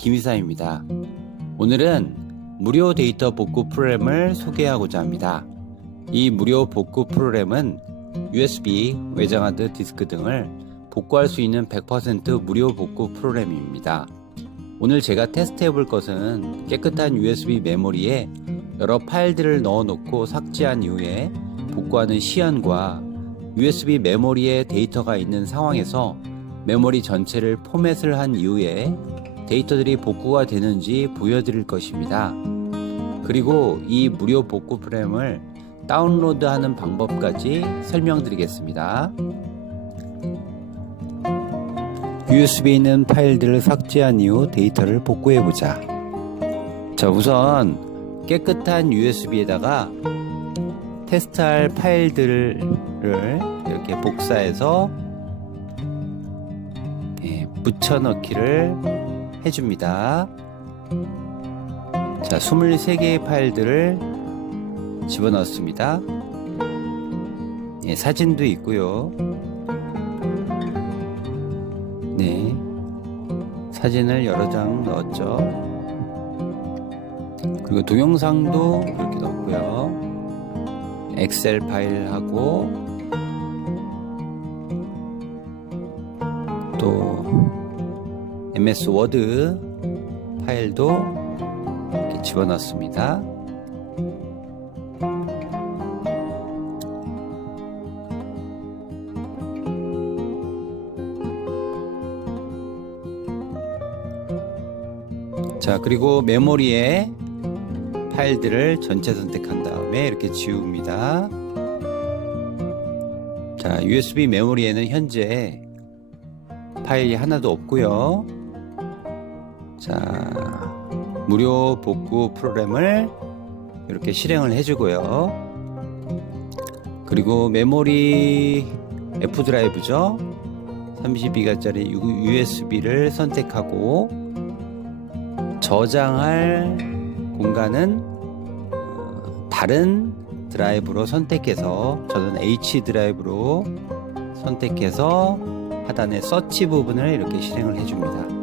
김이사입니다. 오늘은 무료 데이터 복구 프로그램을 소개하고자 합니다. 이 무료 복구 프로그램은 USB, 외장하드 디스크 등을 복구할 수 있는 100% 무료 복구 프로그램입니다. 오늘 제가 테스트해 볼 것은 깨끗한 USB 메모리에 여러 파일들을 넣어 놓고 삭제한 이후에 복구하는 시연과 USB 메모리에 데이터가 있는 상황에서 메모리 전체를 포맷을 한 이후에 데이터들이 복구가 되는지 보여드릴 것입니다. 그리고 이 무료 복구 프로그램을 다운로드하는 방법까지 설명드리겠습니다. USB에 있는 파일들을 삭제한 이후 데이터를 복구해보자. 자, 우선 깨끗한 USB에다가 테스트할 파일들을 이렇게 복사해서 예, 붙여넣기를 해줍니다. 자, 23개의 파일들을 집어넣습니다. 예, 사진도 있고요. 네. 사진을 여러 장 넣었죠. 그리고 동영상도 이렇게 넣었고요. 엑셀 파일하고 MS 워드 파일도 이렇게 집어넣습니다. 자, 그리고 메모리에 파일들을 전체 선택한 다음에 이렇게 지웁니다. 자, USB 메모리에는 현재 파일이 하나도 없고요. 자, 무료 복구 프로그램을 이렇게 실행을 해주고요. 그리고 메모리 F 드라이브죠. 32기가짜리 USB를 선택하고 저장할 공간은 어, 다른 드라이브로 선택해서 저는 H 드라이브로 선택해서 하단의 서치 부분을 이렇게 실행을 해줍니다.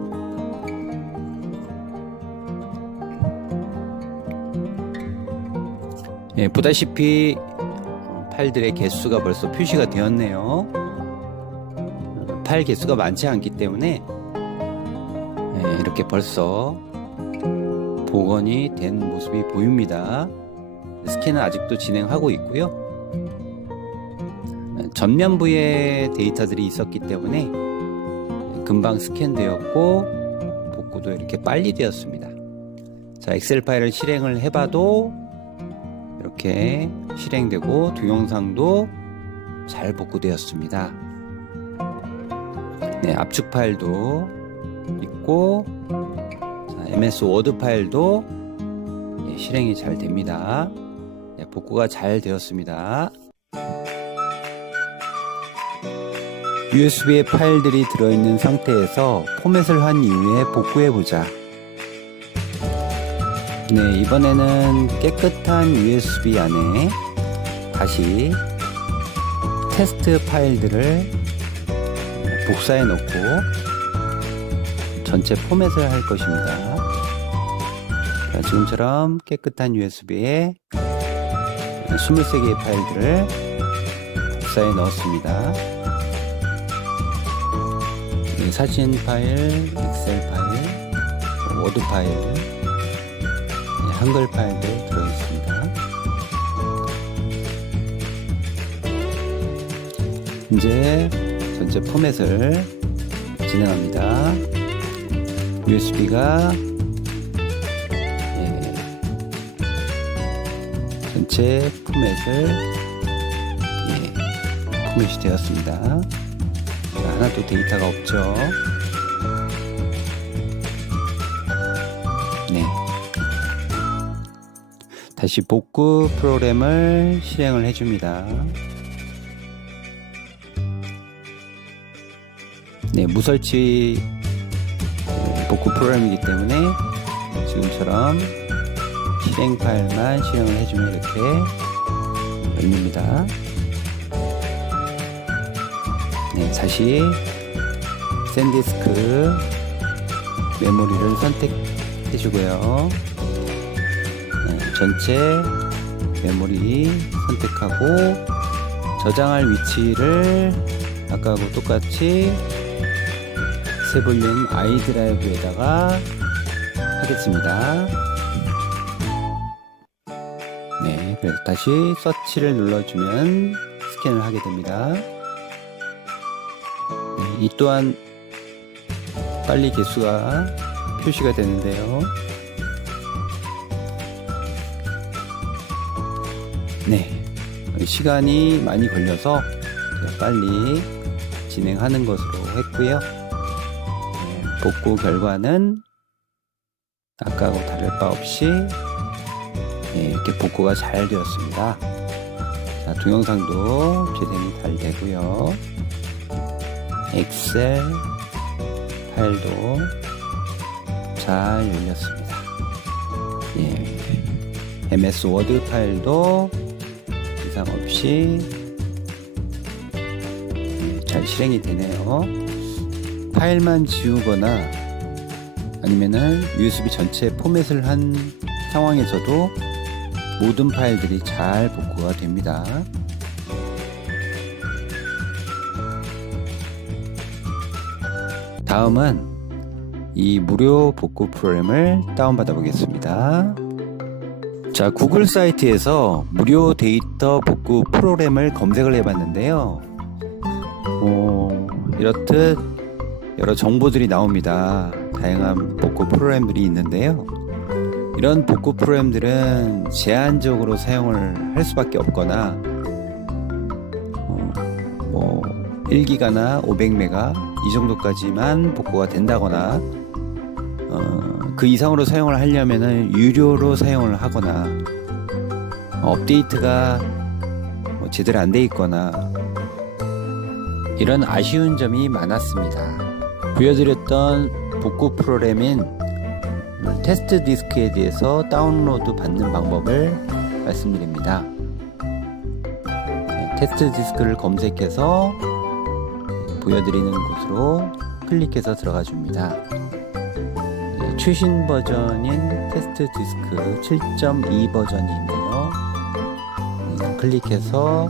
예, 보다시피 파일들의 개수가 벌써 표시가 되었네요. 어, 파일 개수가 많지 않기 때문에 예, 이렇게 벌써 복원이 된 모습이 보입니다. 스캔은 아직도 진행하고 있고요. 전면부에 데이터들이 있었기 때문에 금방 스캔되었고 복구도 이렇게 빨리 되었습니다. 자, 엑셀 파일을 실행을 해봐도 이렇게 실행되고 동영상도 잘 복구되었습니다. 네, 압축 파일도 있고 자, MS 워드 파일도 예, 실행이 잘 됩니다. 예, 복구가 잘 되었습니다. USB에 파일들이 들어있는 상태에서 포맷을 한 이후에 복구해보자. 네, 이번에는 깨끗한 USB 안에 다시 테스트 파일들을 복사해 놓고 전체 포맷을 할 것입니다. 자, 지금처럼 깨끗한 USB에 23개의 파일들을 복사해 넣었습니다. 네, 사진 파일, 엑셀 파일, 워드 파일, 네, 한글 파일도 들어있습니다. 이제 전체 포맷을 진행합니다. USB가 예, 전체 포맷을 예, 포맷이 되었습니다. 자, 하나도 데이터가 없죠. 다시 복구 프로그램을 실행을 해줍니다. 네, 무설치 복구 프로그램이기 때문에 지금처럼 실행 파일만 실행을 해주면 이렇게 열립니다. 네, 다시 샌디스크 메모리를 선택해 주고요. 네, 전체 메모리 선택하고 저장할 위치를 아까하고 똑같이 새 볼륨 아이드라이브에다가 하겠습니다. 네, 그래서 다시 서치를 눌러주면 스캔을 하게 됩니다. 네, 이 또한 빨리 개수가 표시가 되는데요. 네, 시간이 많이 걸려서 제가 빨리 진행하는 것으로 했고요. 네, 복구 결과는 아까하고 다를 바 없이 네, 이렇게 복구가 잘 되었습니다. 자, 동영상도 재생이 잘 되고요. 엑셀 파일도 잘 열렸습니다. 예, MS 워드 파일도 이상 없이 음, 잘 실행이 되네요. 파일만 지우거나 아니면은 USB 전체 포맷을 한 상황에서도 모든 파일들이 잘 복구가 됩니다. 다음은 이 무료 복구 프로그램을 다운받아 보겠습니다. 자, 구글 사이트에서 무료 데이터 복구 프로그램을 검색을 해봤는데요. 어, 이렇듯 여러 정보들이 나옵니다. 다양한 복구 프로그램들이 있는데요. 이런 복구 프로그램들은 제한적으로 사용을 할 수밖에 없거나, 어, 뭐, 1기가나 500메가 이 정도까지만 복구가 된다거나, 어, 그 이상으로 사용을 하려면은 유료로 사용을 하거나 어, 업데이트가 뭐 제대로 안 돼 있거나 이런 아쉬운 점이 많았습니다. 보여드렸던 복구 프로그램인 테스트 디스크에 대해서 다운로드 받는 방법을 말씀드립니다. 네, 테스트 디스크를 검색해서 보여드리는 곳으로 클릭해서 들어가 줍니다. 네, 최신 버전인 테스트 디스크 7.2 버전이 있네요. 네, 클릭해서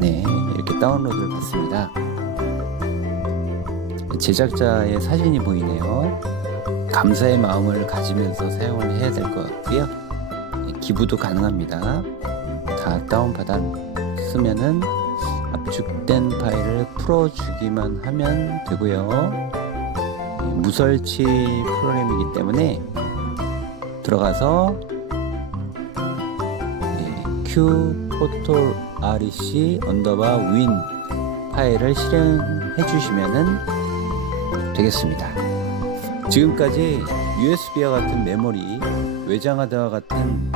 네 이렇게 다운로드를 받습니다. 제작자의 사진이 보이네요. 감사의 마음을 가지면서 사용을 해야 될 것 같고요. 네, 기부도 가능합니다. 다 다운받아 쓰면은 압축된 파일을 풀어주기만 하면 되고요. 네, 무설치 프로그램이기 때문에 들어가서 네, q 포토 rec 언더바 win 파일을 실행해 주시면은 되겠습니다. 지금까지 USB와 같은 메모리, 외장하드와 같은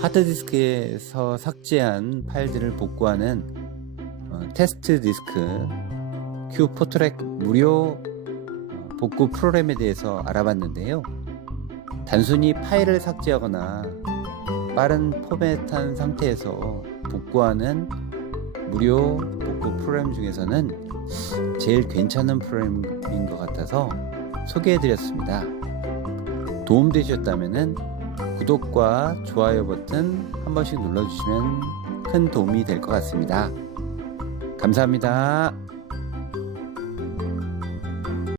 하드디스크에서 삭제한 파일들을 복구하는 어, 테스트 디스크 q 포트렉 무료 어, 복구 프로그램에 대해서 알아봤는데요. 단순히 파일을 삭제하거나 빠른 포맷한 상태에서 복구하는 무료 복구 프로그램 중에서는 제일 괜찮은 프로그램인 것 같아서 소개해드렸습니다. 도움되셨다면 구독과 좋아요 버튼 한 번씩 눌러주시면 큰 도움이 될 것 같습니다. 감사합니다.